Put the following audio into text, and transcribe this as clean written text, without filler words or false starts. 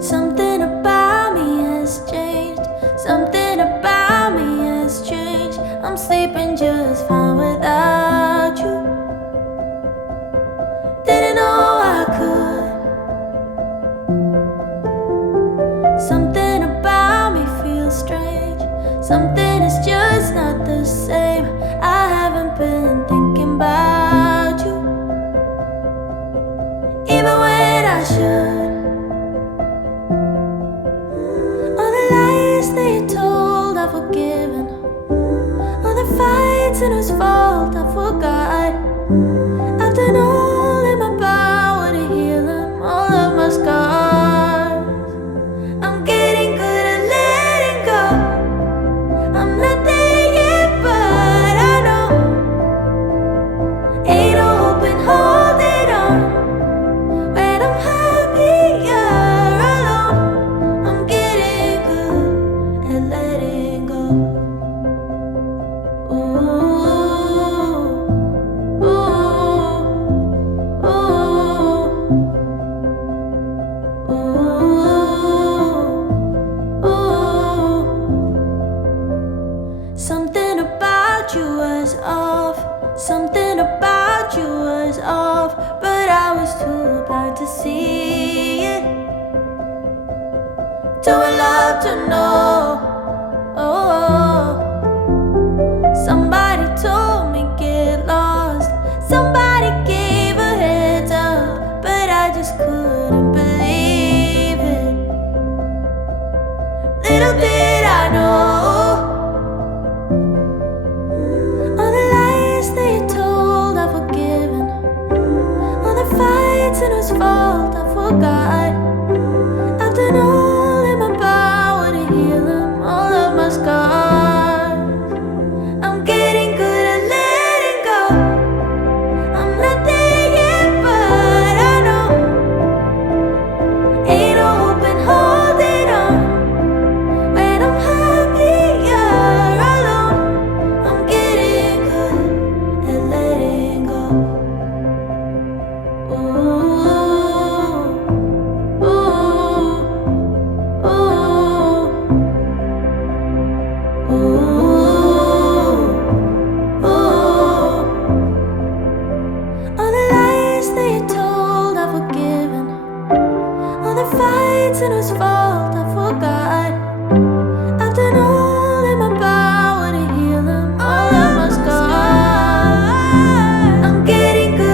Something about me has changed. Something about me has changed. I'm sleeping just fine without you. Didn't know I could. Something about me feels strange. Something is just not the same. I haven't been thinking about you, even when I should. All the lies that you told, I've forgiven. All the fights and whose fault I forgot. I've done all in my power to heal them, all of my scars. I'm getting good at letting go. I'm not there yet, but I know ain't no hope in holding on when I'm happier alone. I'm getting good at letting go. Ooh, ooh, ooh, ooh, ooh. Something about you was off. Something about you was off, but I was too blind to see it. Too in love to know. Oh, somebody told me get lost. Somebody gave a heads up, but I just couldn't believe it. Little did I know. All the lies that you told, I've forgiven. All the fights and whose fault I forgot. I've done all in my power to heal them, all of my scars. I'm getting good at letting go. I'm not there yet, but I know ain't no hope in holding on when I'm happier alone. I'm getting good at letting go. Ooh, ooh, ooh, ooh, ooh. All the lies that you told, I've forgiven. All the fights and whose fault I forgot. I've done all in my power to heal them, all of my scars. I'm getting good